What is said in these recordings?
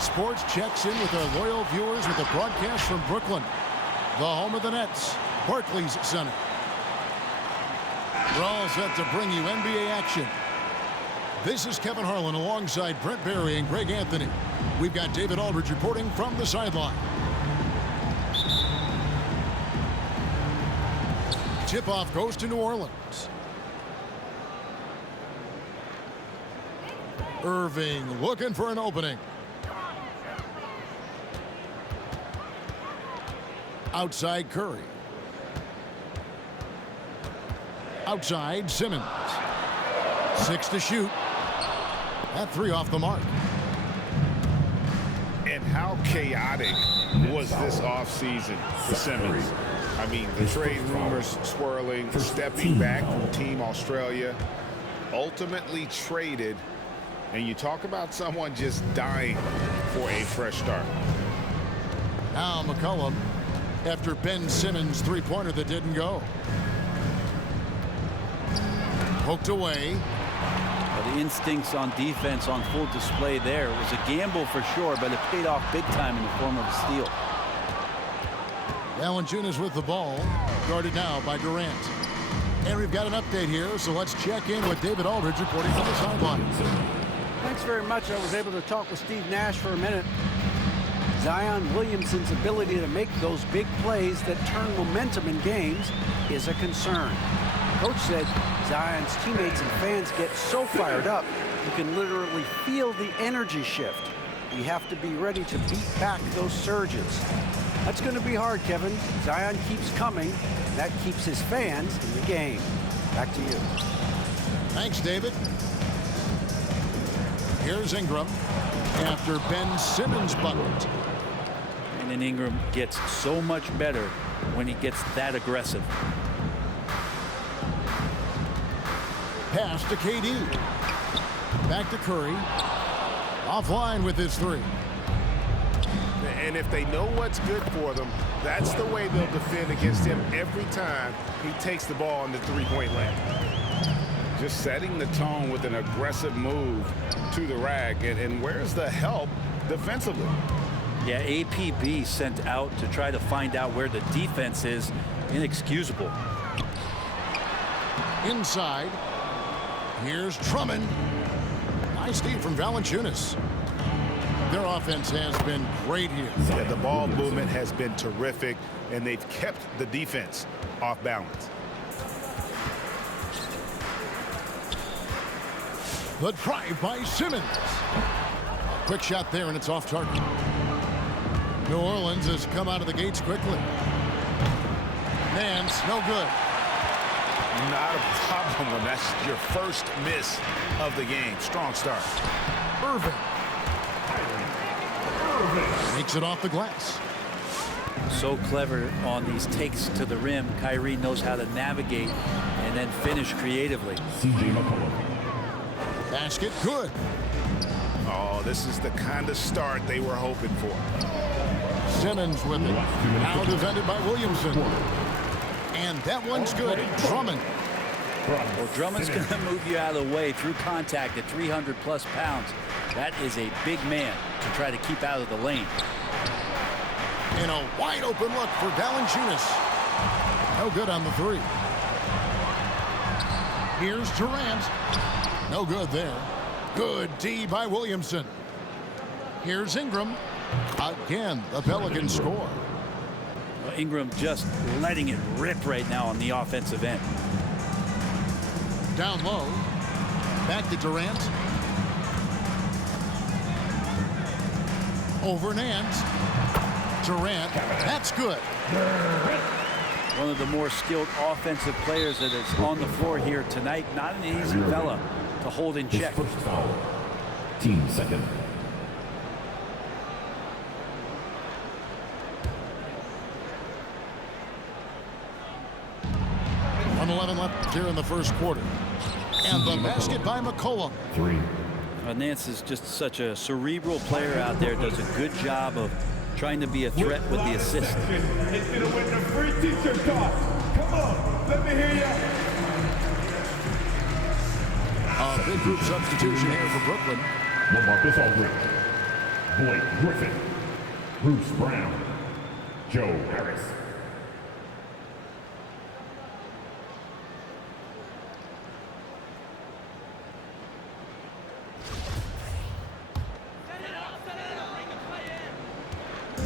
Sports checks in with our loyal viewers with a broadcast from Brooklyn, the home of the Nets, Barclays Center. We're all set to bring you NBA action. This is Kevin Harlan alongside Brent Barry and Greg Anthony. We've got David Aldridge reporting from the sideline. Tip-off goes to New Orleans. Irving looking for an opening. Outside Curry. Outside Simmons. 6 to shoot. That 3 off the mark. And how chaotic was this offseason for Simmons? I mean, the trade rumors swirling, stepping back from Team Australia, ultimately traded, and you talk about someone just dying for a fresh start. Now McCollum after Ben Simmons' three-pointer that didn't go. Poked away. Well, the instincts on defense on full display there. It was a gamble for sure, but it paid off big time in the form of a steal. Valanciunas with the ball, guarded now by Durant. And we've got an update here, so let's check in with David Aldridge reporting from the sideline. Thanks very much. I was able to talk with Steve Nash for a minute. Zion Williamson's ability to make those big plays that turn momentum in games is a concern. Coach said Zion's teammates and fans get so fired up, you can literally feel the energy shift. We have to be ready to beat back those surges. That's going to be hard, Kevin. Zion keeps coming. That keeps his fans in the game. Back to you. Thanks, David. Here's Ingram after Ben Simmons buckled. And then Ingram gets so much better when he gets that aggressive. Pass to KD. Back to Curry. Offline with his 3. And if they know what's good for them, that's the way they'll defend against him every time he takes the ball in the three-point land. Just setting the tone with an aggressive move to the rack. And where's the help defensively? Yeah, APB sent out to try to find out where the defense is. Inexcusable. Inside. Here's Drummond. Nice D from Valanciunas. Their offense has been great here. Yeah, the ball movement has been terrific, and they've kept the defense off balance. The drive by Simmons. Quick shot there, and it's off target. New Orleans has come out of the gates quickly. Nance, no good. Not a problem when that's your first miss of the game. Strong start. Irving. Makes it off the glass. So clever on these takes to the rim. Kyrie knows how to navigate and then finish creatively. Basket good. Oh, this is the kind of start they were hoping for. Simmons with it. Now defended by Williamson. And that one's good. Drummond. Well, Drummond's going to move you out of the way through contact at 300+ pounds. That is a big man to try to keep out of the lane. And a wide open look for Valanciunas. No good on the 3. Here's Durant. No good there. Good D by Williamson. Here's Ingram. Again, the Pelicans score. Well, Ingram just letting it rip right now on the offensive end. Down low. Back to Durant. Over Nance. Durant. That's good. One of the more skilled offensive players that is on the floor here tonight. Not an easy fella to hold in check. First foul. Team second. 1:11 left here in the first quarter. And the basket by McCollum. 3. Nance is just such a cerebral player out there. Does a good job of trying to be a threat with the assist. It's going to win the free t-shirt toss. Come on, let me hear you. A big group substitution here for Brooklyn. LaMarcus Aldridge. Blake Griffin, Bruce Brown, Joe Harris.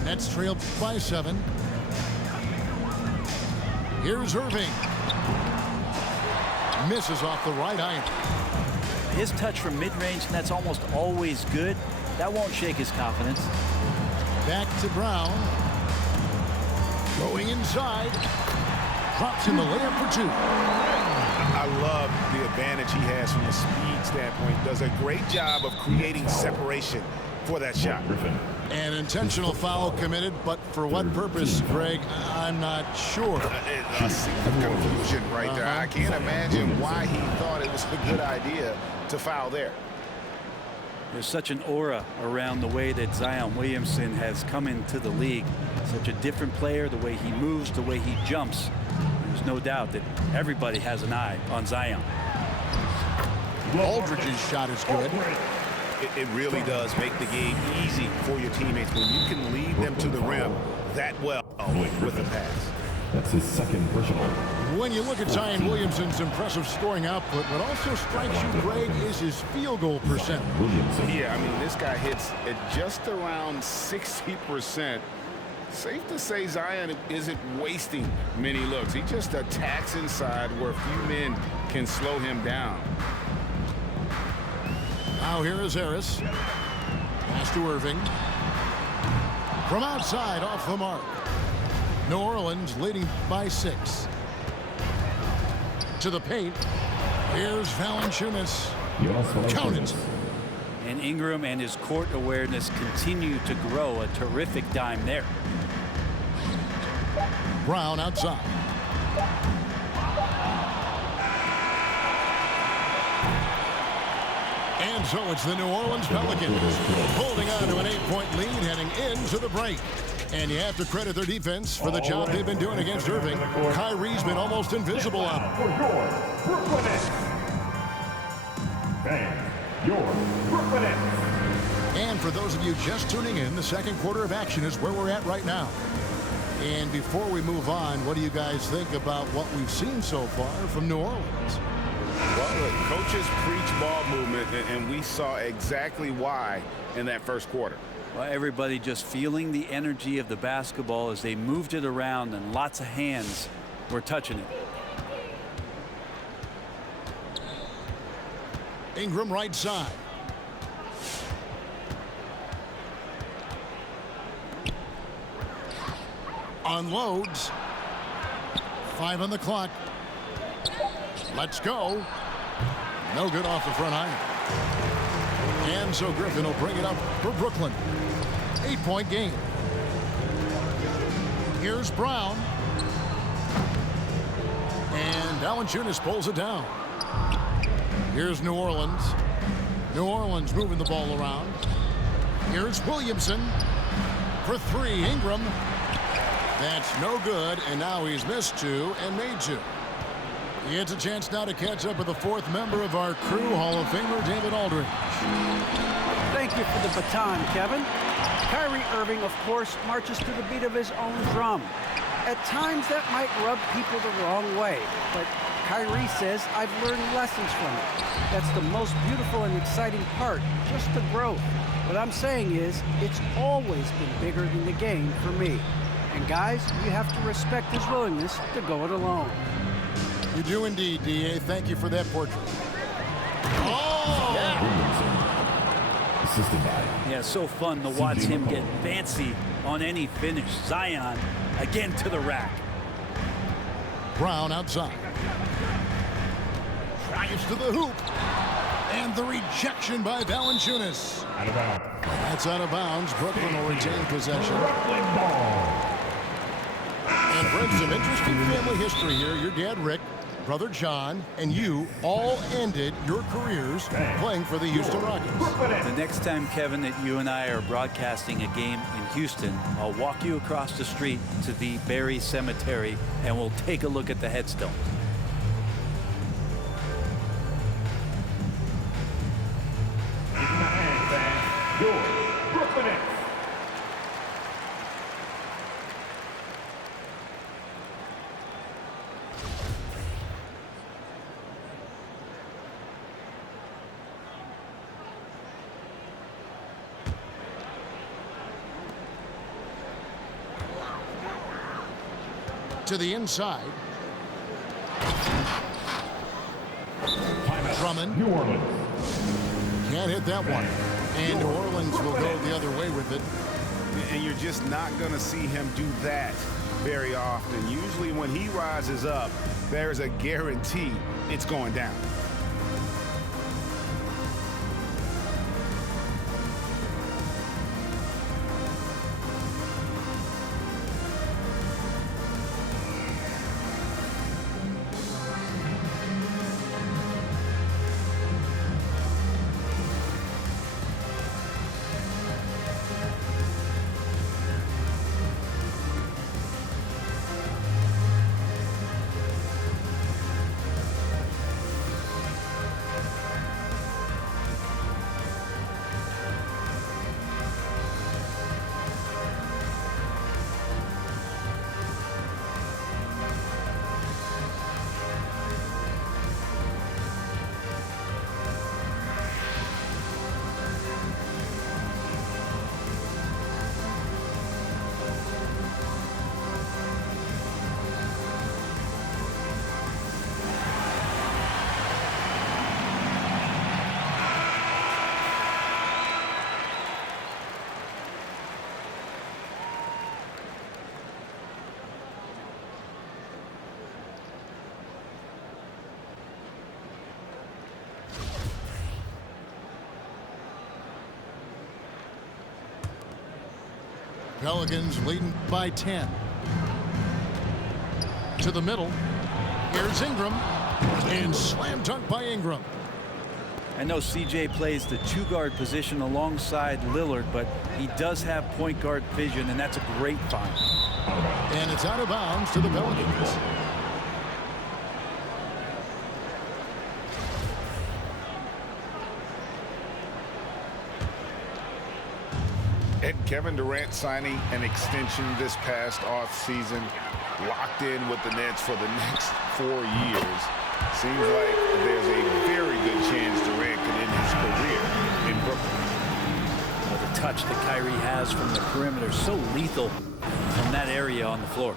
Nets trailed by 7. Here's Irving. Misses off the right iron. His touch from mid-range, and that's almost always good. That won't shake his confidence. Back to Brown. Going inside. Drops in the layup for 2. I love the advantage he has from a speed standpoint. Does a great job of creating separation for that shot. Griffin. An intentional foul committed, but for what purpose, Greg? I'm not sure. A scene of confusion right there. I can't imagine why he thought it was a good idea to foul there. There's such an aura around the way that Zion Williamson has come into the league. Such a different player, the way he moves, the way he jumps. There's no doubt that everybody has an eye on Zion. Aldridge's shot is good. It really does make the game easy for your teammates when you can lead them to the rim that well with the pass. That's his second personal. When you look at Zion Williamson's impressive scoring output, what also strikes you, Greg, is his field goal percentage. Williamson. Yeah, I mean, this guy hits at just around 60%. Safe to say Zion isn't wasting many looks. He just attacks inside where few men can slow him down. Now here is Harris. Pass to Irving. From outside, off the mark. New Orleans leading by 6. To the paint. Here's Valanciunas. Count it. And Ingram and his court awareness continue to grow. A terrific dime there. Brown outside. And so it's the New Orleans Pelicans holding on to an 8-point lead heading into the break. And you have to credit their defense for the job they've been doing against Irving. Kyrie's been almost invisible on him. For your Brooklyn Nets. Fans, your Brooklyn Nets. And for those of you just tuning in, the second quarter of action is where we're at right now. And before we move on, what do you guys think about what we've seen so far from New Orleans? Well, the coaches preach ball movement, and we saw exactly why in that first quarter. Well, everybody just feeling the energy of the basketball as they moved it around, and lots of hands were touching it. Ingram right side. Unloads. 5 on the clock. Let's go. No good off the front iron. And so Griffin will bring it up for Brooklyn. 8-point game. Here's Brown. And Valanciunas pulls it down. Here's New Orleans. New Orleans moving the ball around. Here's Williamson for 3. Ingram. That's no good, and now he's missed 2 and made 2. He gets a chance now to catch up with the 4th member of our crew, Hall of Famer David Aldridge. Thank you for the baton, Kevin. Kyrie Irving, of course, marches to the beat of his own drum. At times, that might rub people the wrong way, but Kyrie says, I've learned lessons from it. That's the most beautiful and exciting part, just the growth. What I'm saying is, it's always been bigger than the game for me. And guys, you have to respect his willingness to go it alone. You do indeed, D.A. Thank you for that portrait. Oh! Williamson. Assisted by. Yeah, so fun to watch him get fancy on any finish. Zion again to the rack. Brown outside. Drives to the hoop. And the rejection by Valanciunas. Out of bounds. That's out of bounds. Brooklyn will retain possession. Brooklyn ball. And Brent, some interesting family history here. Your dad, Rick, brother John, and you all ended your careers playing for the Houston Rockets. The next time, Kevin, that you and I are broadcasting a game in Houston, I'll walk you across the street to the Berry Cemetery, and we'll take a look at the headstones. Your Brooklyn Brooklyn Nets. To the inside. Timeout. Drummond. New Orleans. Can't hit that one. And New Orleans will go the other way with it. And you're just not going to see him do that very often. Usually when he rises up, there's a guarantee it's going down. Pelicans leading by 10. To the middle. Here's Ingram. And slam dunk by Ingram. I know CJ plays the two-guard position alongside Lillard, but he does have point guard vision, and that's a great find. And it's out of bounds to the Pelicans. And Kevin Durant signing an extension this past offseason, locked in with the Nets for the next 4 years. Seems like there's a very good chance Durant could end his career in Brooklyn. Well, the touch that Kyrie has from the perimeter, so lethal from that area on the floor.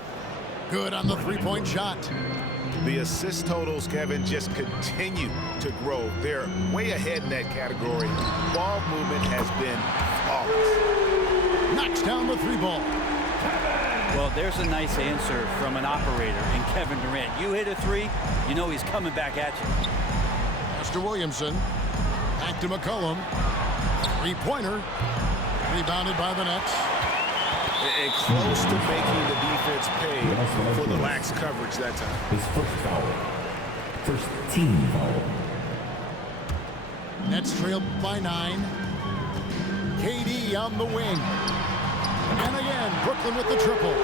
Good on the three-point shot. The assist totals, Kevin, just continue to grow. They're way ahead in that category. Ball movement has been flawless. Knocks down the three ball. Well, there's a nice answer from an operator in Kevin Durant. You hit a three, you know he's coming back at you. Pass to Williamson. Back to McCollum. Three-pointer. Rebounded by the Nets. Close to making the defense pay for the lax coverage that time. His first foul. First team foul. Nets trail by 9. KD on the wing. And again, Brooklyn with the triple.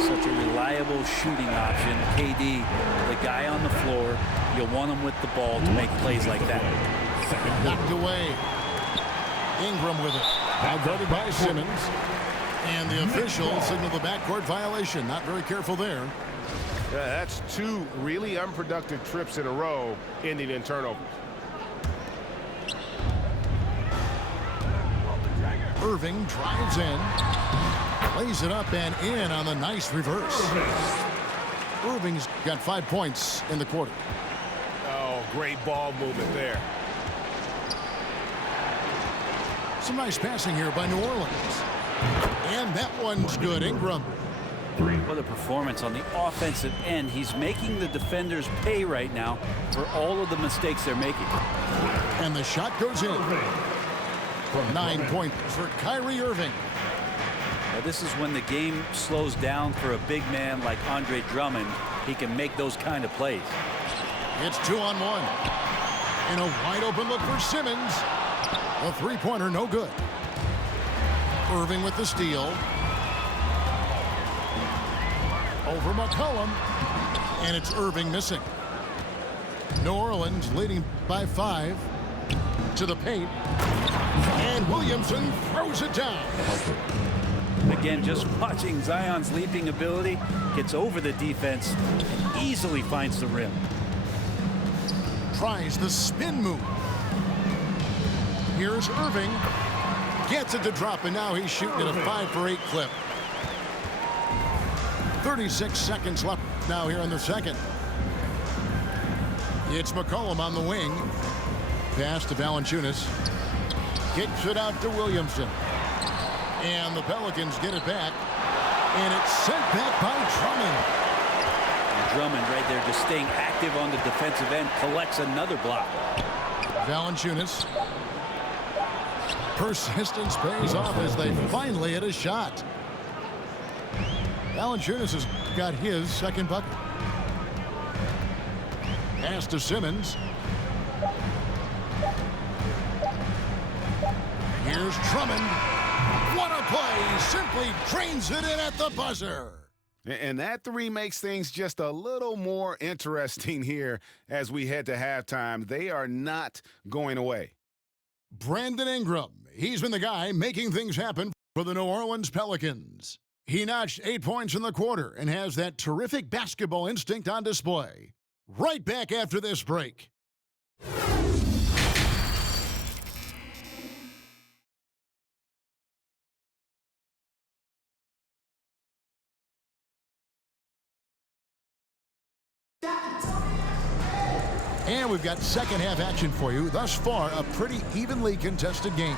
Such a reliable shooting option. KD, the guy on the floor, you'll want him with the ball to make plays like that. Knocked away. Ingram with it. Now guarded by Simmons. And the official signaled the backcourt violation. Not very careful there. Yeah, that's 2 really unproductive trips in a row, ending in turnovers. Irving drives in. Lays it up and in on the nice reverse. Irving's got 5 points in the quarter. Oh, great ball movement there. Some nice passing here by New Orleans. And that one's good. Ingram. What a performance on the offensive end. He's making the defenders pay right now for all of the mistakes they're making. And the shot goes in. 9 points for Kyrie Irving. Now, this is when the game slows down for a big man like Andre Drummond. He can make those kind of plays. It's 2-on-1. And a wide open look for Simmons. A three-pointer, no good. Irving with the steal. Over McCollum. And it's Irving missing. New Orleans leading by 5. To the paint. And Williamson throws it down. Again, just watching Zion's leaping ability, gets over the defense and easily finds the rim. Tries the spin move. Here's Irving. Gets it to drop, and now he's shooting at a 5-for-8 clip. 36 seconds left now here in the second. It's McCollum on the wing. Pass to Valanciunas. Kicks it out to Williamson. And the Pelicans get it back. And it's sent back by Drummond. Drummond right there just staying active on the defensive end, collects another block. Valanciunas. Persistence pays off as they finally hit a shot. Valanciunas has got his second bucket. Pass to Simmons. Here's Drummond. What a play! Simply drains it in at the buzzer. And that three makes things just a little more interesting here as we head to halftime. They are not going away. Brandon Ingram. He's been the guy making things happen for the New Orleans Pelicans. He notched 8 points in the quarter and has that terrific basketball instinct on display. Right back after this break. And we've got second half action for you. Thus far, a pretty evenly contested game.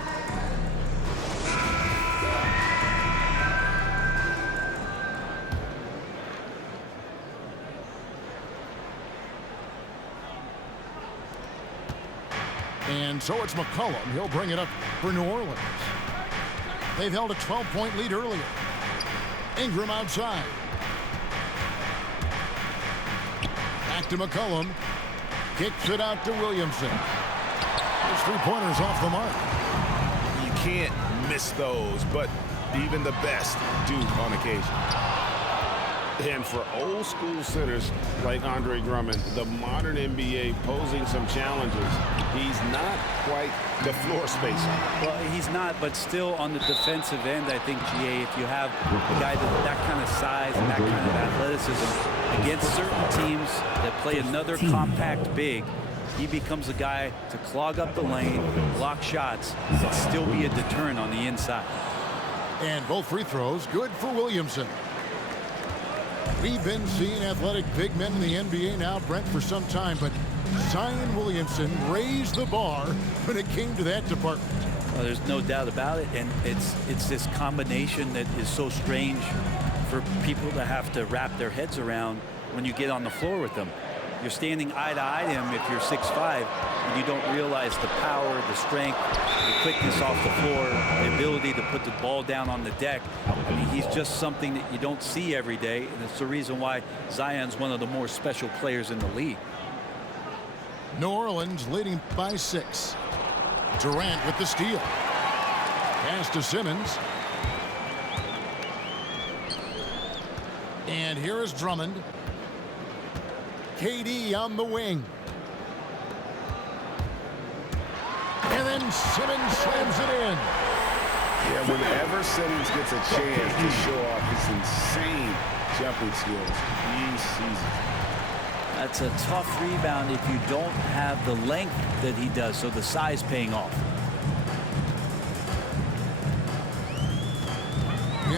And so it's McCollum. He'll bring it up for New Orleans. They've held a 12-point lead earlier. Ingram outside. Back to McCollum. Kicks it out to Williamson. His three-pointers off the mark. You can't miss those, but even the best do on occasion. And for old school centers like Andre Drummond, the modern NBA posing some challenges, he's not quite the floor spacer. Well, he's not, but still on the defensive end, I think, GA, if you have a guy that kind of size and that kind of athleticism against certain teams that play another compact big, he becomes a guy to clog up the lane, block shots, and still be a deterrent on the inside. And both free throws good for Williamson. We've been seeing athletic big men in the NBA now, Brent, for some time, but Zion Williamson raised the bar when it came to that department. Well, there's no doubt about it, and it's this combination that is so strange for people to have to wrap their heads around when you get on the floor with them. You're standing eye to eye to him if you're 6'5", and you don't realize the power, the strength, the quickness off the floor, the ability to put the ball down on the deck. I mean, he's just something that you don't see every day, and it's the reason why Zion's one of the more special players in the league. New Orleans leading by 6. Durant with the steal. Pass to Simmons. And here is Drummond. KD on the wing. And then Simmons slams it in. Yeah, whenever Simmons gets a chance to show off his insane jumping skills, he sees it. That's a tough rebound if you don't have the length that he does, so the size paying off.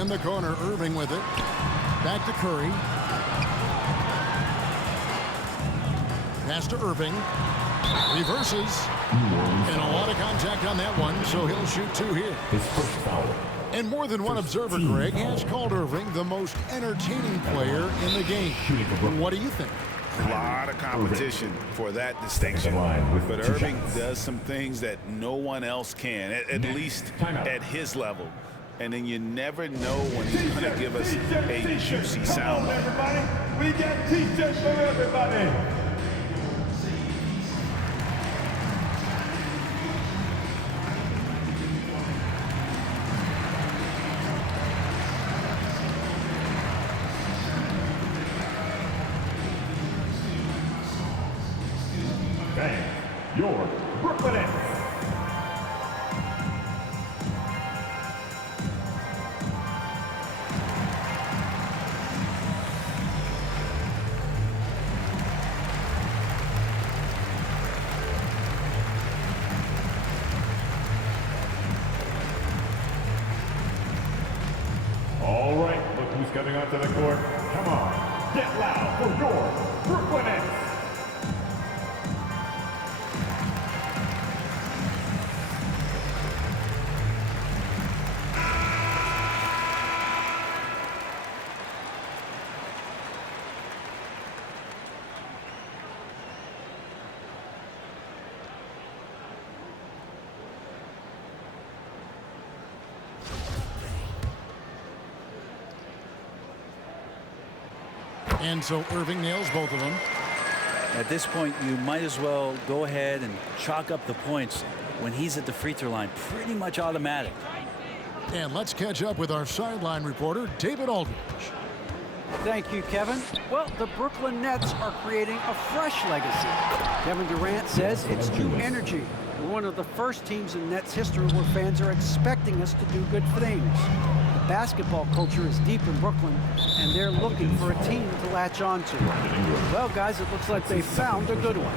In the corner, Irving with it. Back to Curry. Pass to Irving. Reverses. And a lot of contact on that one, so he'll shoot 2 here. His first foul. And more than one observer, Greg, has called Irving the most entertaining player in the game. What do you think? A lot of competition for that distinction. But Irving does some things that no one else can, at least at his level. And then you never know when he's going to give us a juicy sound. Everybody, we got t-shirts for everybody. Your Brooklyn. coming onto the court. Come on, get loud for your Brooklyn Nets. And so Irving nails both of them. At this point, you might as well go ahead and chalk up the points when he's at the free throw line. Pretty much automatic. And let's catch up with our sideline reporter, David Aldridge. Thank you, Kevin. Well, the Brooklyn Nets are creating a fresh legacy. Kevin Durant says it's new energy. We're one of the first teams in Nets history where fans are expecting us to do good things. The basketball culture is deep in Brooklyn, and they're looking for a team to latch on to. Well, guys, it looks like they found a good one.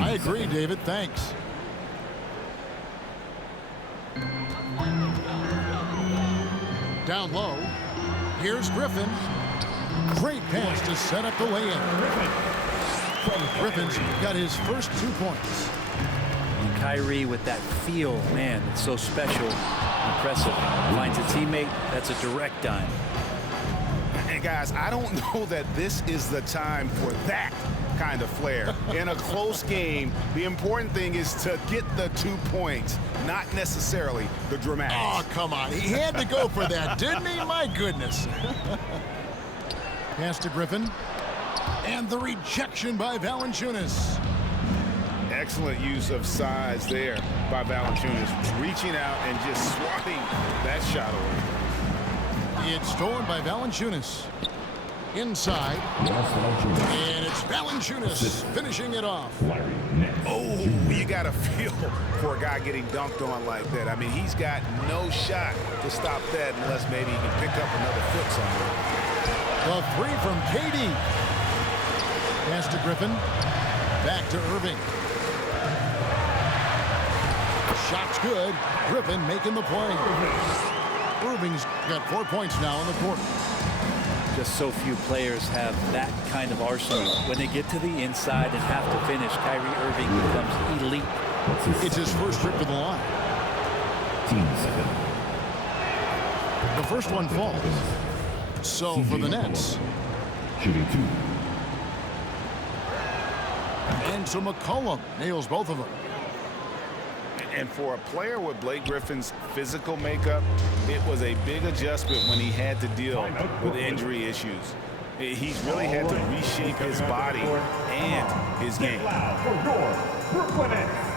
I agree, David. Thanks. Down low. Here's Griffin. Great pass to set up the lay-in. Griffin's got his first 2 points. And Kyrie with that feel, man, it's so special. Impressive. Finds a teammate. That's a direct dime. And guys, I don't know that this is the time for that kind of flair. In a close game, the important thing is to get the 2 points, not necessarily the dramatics. Oh, come on. He had to go for that, didn't he? My goodness. Pass to Griffin. And the rejection by Valanciunas. Excellent use of size there by Valanciunas, reaching out and just swatting that shot away. It's stolen by Valanciunas. Inside. And it's Valanciunas finishing it off. Oh, you got to feel for a guy getting dunked on like that. I mean, he's got no shot to stop that unless maybe he can pick up another foot somewhere. The three from KD. Pass to Griffin. Back to Irving. Shot's good. Griffin making the play. Irving's got 4 points now in the court. Just so few players have that kind of arsenal. When they get to the inside and have to finish, Kyrie Irving becomes elite. It's his first trip to the line. The first one falls. So for the Nets. Shooting 2. And so McCollum nails both of them. And for a player with Blake Griffin's physical makeup, it was a big adjustment when he had to deal with injury issues. He's really had to reshape his body and his game. For your Brooklyn Nets.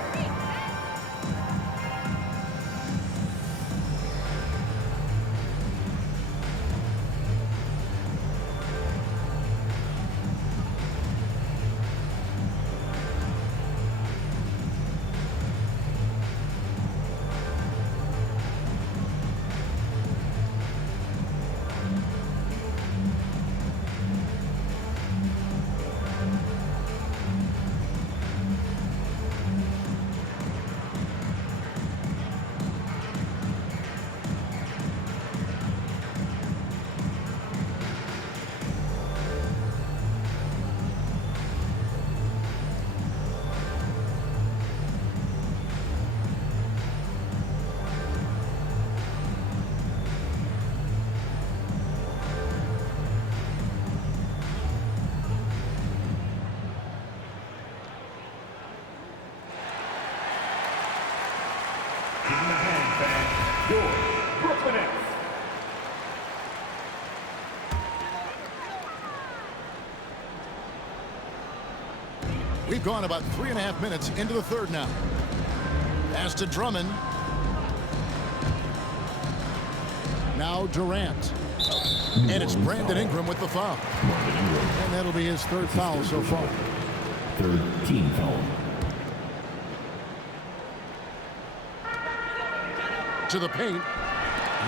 Your Brooklyn Nets. We've gone about 3.5 minutes into the third now. Pass to Drummond. Now Durant. And it's Brandon Ingram with the foul. And that'll be his third foul so far. Third team foul. To the paint.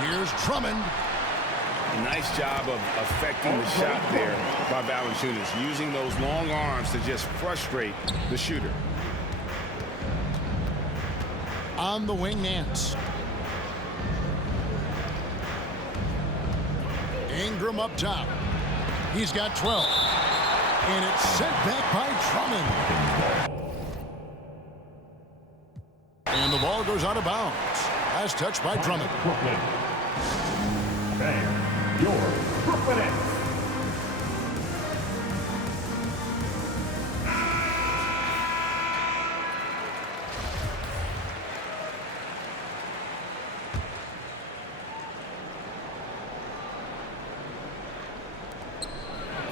Here's Drummond. Nice job of affecting the shot there by Valanciunas, using those long arms to just frustrate the shooter. On the wing, Nance. Ingram up top. He's got 12. And it's sent back by Drummond. And the ball goes out of bounds. Last touch by Drummond. Brooklyn. Bang. Your Brooklyn Nets.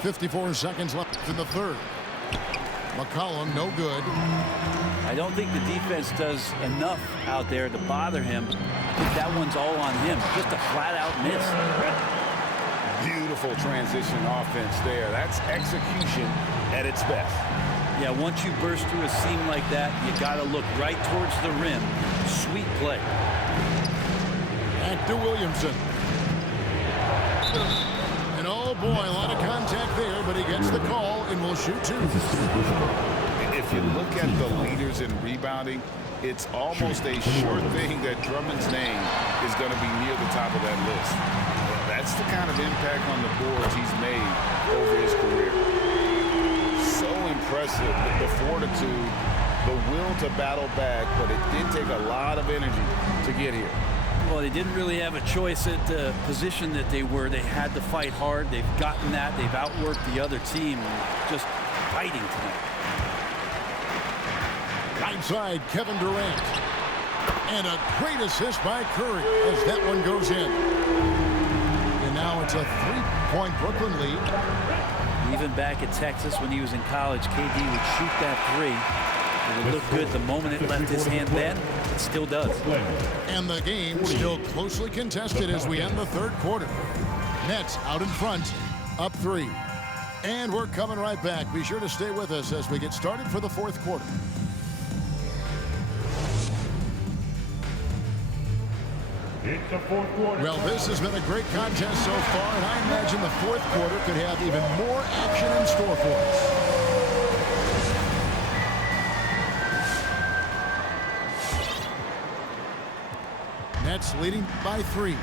.54 seconds left in the third. McCollum, no good. I don't think the defense does enough out there to bother him. I think that one's all on him. Just a flat-out miss. Beautiful transition offense there. That's execution at its best. Yeah, once you burst through a seam like that, you got to look right towards the rim. Sweet play. Back to Williamson. And oh boy, a lot of contact there, but he gets the call and will shoot two. If you look at the leaders in rebounding, it's almost a sure thing that Drummond's name is going to be near the top of that list. That's the kind of impact on the boards he's made over his career. So impressive, the fortitude, the will to battle back, but it did take a lot of energy to get here. Well, they didn't really have a choice at the position that they were. They had to fight hard. They've gotten that. They've outworked the other team. Just fighting tonight. Right side, Kevin Durant. And a great assist by Curry as that one goes in. And now it's a three-point Brooklyn lead. Even back at Texas when he was in college, KD would shoot that three. It would look good the moment it left his hand then. It still does. And the game still closely contested as we end the third quarter. Nets out in front, up 3. And we're coming right back. Be sure to stay with us as we get started for the fourth quarter. It's the fourth quarter. Well, this has been a great contest so far, and I imagine the fourth quarter could have even more action in store for us. Nets leading by 3.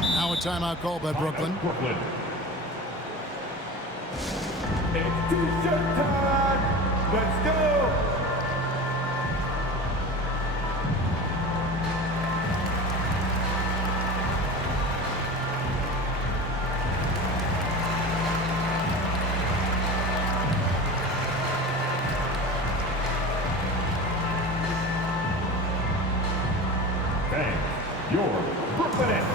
Now a timeout call by Brooklyn. It's two-shot time. Let's go. Your Brooklyn Nets.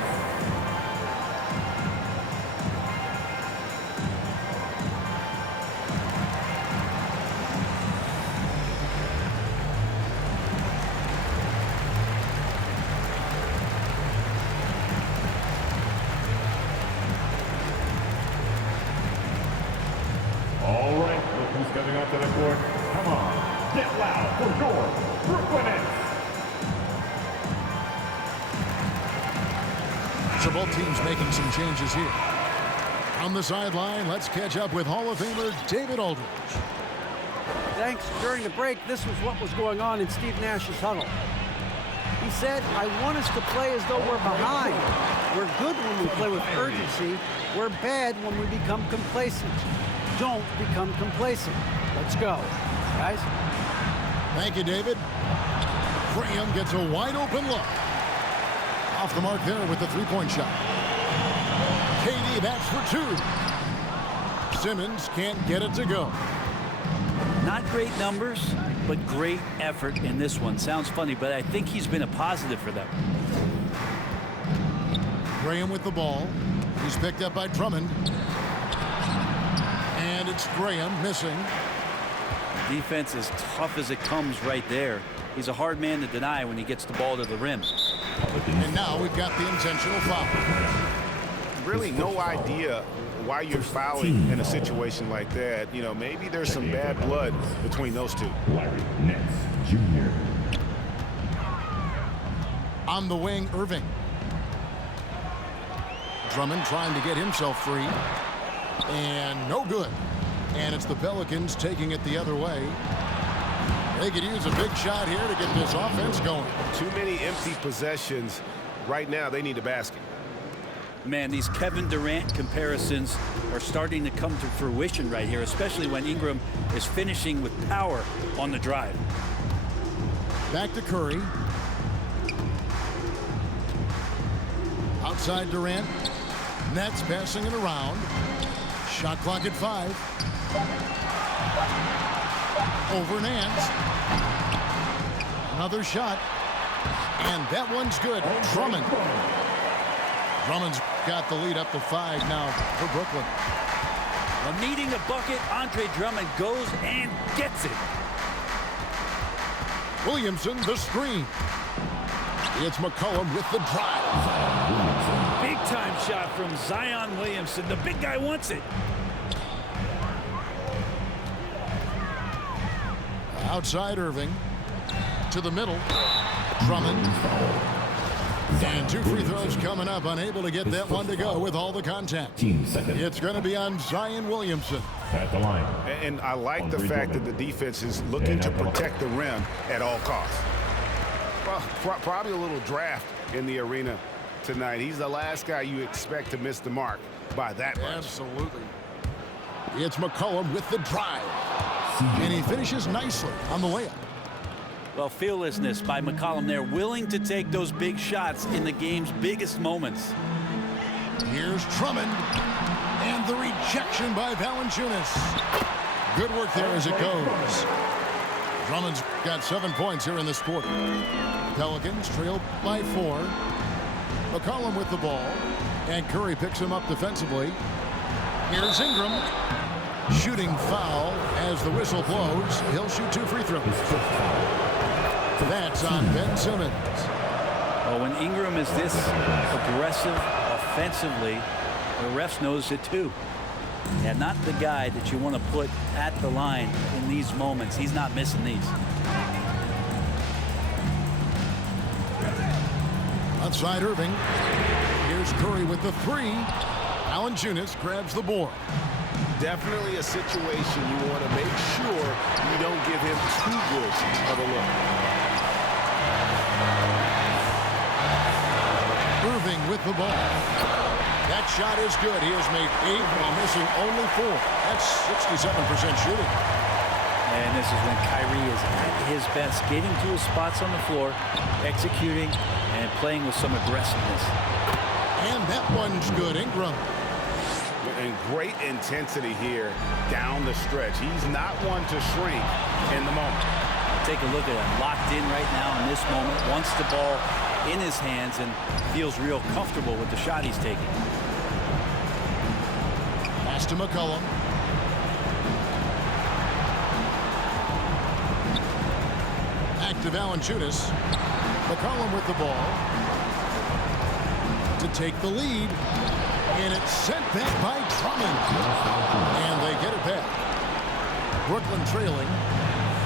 All right, look who's coming onto the court. Come on, get loud for your Brooklyn Nets. So both teams making some changes here. On the sideline, let's catch up with Hall of Famer David Aldridge. Thanks. During the break, this was what was going on in Steve Nash's huddle. He said, I want us to play as though we're behind. We're good when we play with urgency. We're bad when we become complacent. Don't become complacent. Let's go. Guys? Thank you, David. Graham gets a wide open look. Off the mark there with the three-point shot. KD, that's for 2. Simmons can't get it to go. Not great numbers, but great effort in this one. Sounds funny, but I think he's been a positive for them. Graham with the ball. He's picked up by Drummond. And it's Graham missing. Defense is tough as it comes right there. He's a hard man to deny when he gets the ball to the rim. And now we've got the intentional foul. Really no idea why you're fouling in a situation like that. You know, maybe there's some bad blood between those two. Larry Nance Jr. On the wing, Irving. Drummond trying to get himself free. And no good. And it's the Pelicans taking it the other way. They could use a big shot here to get this offense going. Too many empty possessions. Right now, they need a basket. Man, these Kevin Durant comparisons are starting to come to fruition right here, especially when Ingram is finishing with power on the drive. Back to Curry. Outside Durant. Nets passing it around. Shot clock at 5. Over Nance. Another shot. And that one's good. Drummond. Drummond's got the lead up to 5 now for Brooklyn. Well, needing a bucket, Andre Drummond goes and gets it. Williamson, the screen. It's McCollum with the drive. Big time shot from Zion Williamson. The big guy wants it. Outside Irving. To the middle. Drummond. And 2 free throws coming up. Unable to get that one to go with all the contact. It's going to be on Zion Williamson. At the line. And I like the fact that the defense is looking to protect the rim at all costs. Well, probably a little draft in the arena tonight. He's the last guy you expect to miss the mark by that much. Absolutely. It's McCollum with the drive. And he finishes nicely on the layup. Well, fearlessness by McCollum there, willing to take those big shots in the game's biggest moments. Here's Drummond. And the rejection by Valanciunas. Good work there as it goes. Drummond's got 7 points here in this quarter. Pelicans trail by 4. McCollum with the ball. And Curry picks him up defensively. Here's Ingram. Shooting foul as the whistle blows. He'll shoot 2 free throws. That's on Ben Simmons. Well, when Ingram is this aggressive offensively, the refs knows it too. And not the guy that you want to put at the line in these moments. He's not missing these. Outside Irving. Here's Curry with the 3. Valanciunas grabs the board. Definitely a situation you want to make sure you don't give him too good of a look. Irving with the ball. That shot is good. He has made 8 while missing only 4. That's 67% shooting. And this is when Kyrie is at his best, getting to his spots on the floor, executing and playing with some aggressiveness. And that one's good. Ingram. And great intensity here down the stretch. He's not one to shrink in the moment. Take a look at him, locked in right now in this moment, wants the ball in his hands and feels real comfortable with the shot he's taking. Pass to McCollum. Back to Valanciunas. McCollum with the ball. To take the lead. And it's sent back by Drummond. And they get it back. Brooklyn trailing.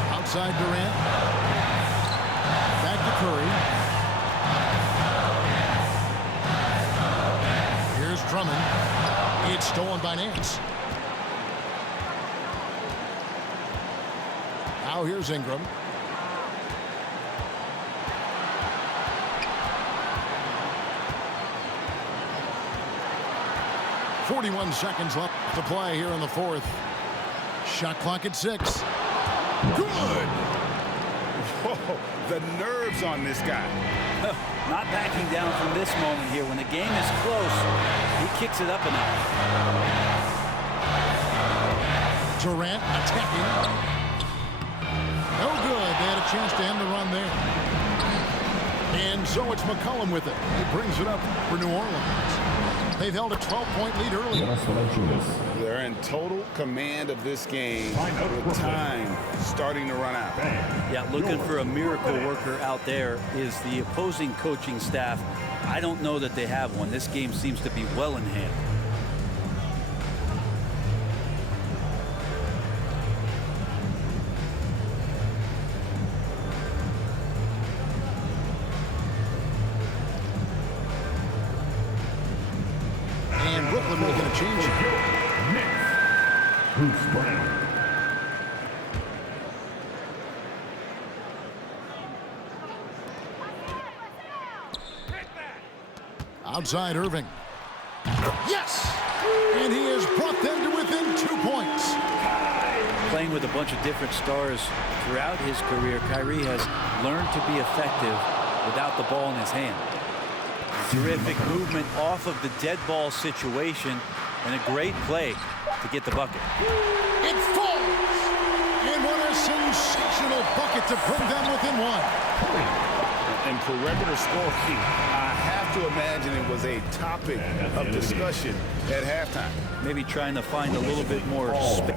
Outside Durant. Back to Curry. Here's Drummond. It's stolen by Nance. Now here's Ingram. .41 seconds left to play here in the 4th. Shot clock at 6. Good! Whoa, the nerves on this guy. Not backing down from this moment here. When the game is close, he kicks it up a notch. Durant attacking. No good. They had a chance to end the run there. And so it's McCollum with it. He brings it up for New Orleans. They've held a 12-point lead earlier. They're in total command of this game with time starting to run out. Yeah, looking for a miracle worker out there is the opposing coaching staff. I don't know that they have one. This game seems to be well in hand. And Brooklyn will get a change. Bruce Brown. Outside Irving. pass. And he has brought them to within 2 points. Playing with a bunch of different stars throughout his career, Kyrie has learned to be effective without the ball in his hand. Terrific movement off of the dead ball situation and a great play to get the bucket. It falls! And what a sensational bucket to bring them within 1. And perimeter scoring, I have to imagine it was a topic of discussion at halftime. Maybe trying to find a little bit more space.